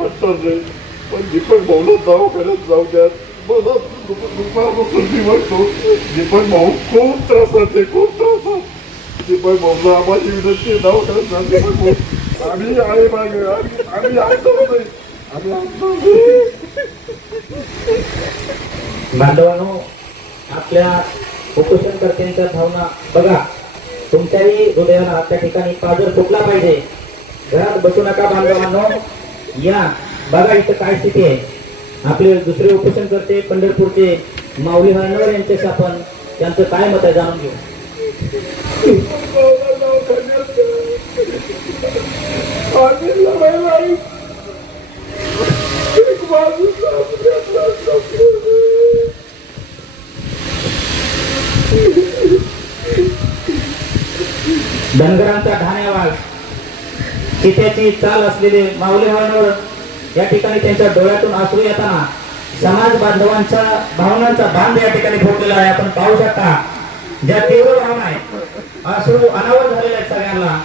वाटतात रे पण दीपक भाऊला दवाखान्यात जाऊ द्यात. मला दुपारपासून मी दीपक भाऊ खूप त्रासात आहे खूप त्रासात. दीपक भाऊला आम्हाला विनंती दवाखान्यात जा दीपक भाऊ आम्ही आहे मागे आम्ही ऐकतो नाही आम्ही ऐकतो बांधवांनो आपल्या उपोषणकर्त्यांच्या भावना बघा. तुमच्याही हृदयाला त्या ठिकाणी पाजर फुटला पाहिजे. घरात बसू नका बांधवांनो. या बघा इथं काय स्थिती आहे? आपले दुसरे उपोषणकर्ते पंढरपूरचे माऊली हळणवर यांच्याशी आपण त्यांचं काय मत आहे जाणून घेऊ. धनगरांचा ढाण्यावास चित्याची चाल असलेले माऊली या ठिकाणी त्यांच्या डोळ्यातून आसू येताना समाज बांधवांच्या भावनांचा बांध या ठिकाणी फोडलेला आहे. आपण पाहू शकता ज्या तीव्र भावना आहेत आसरू अनावर झालेल्या आहेत सगळ्यांना.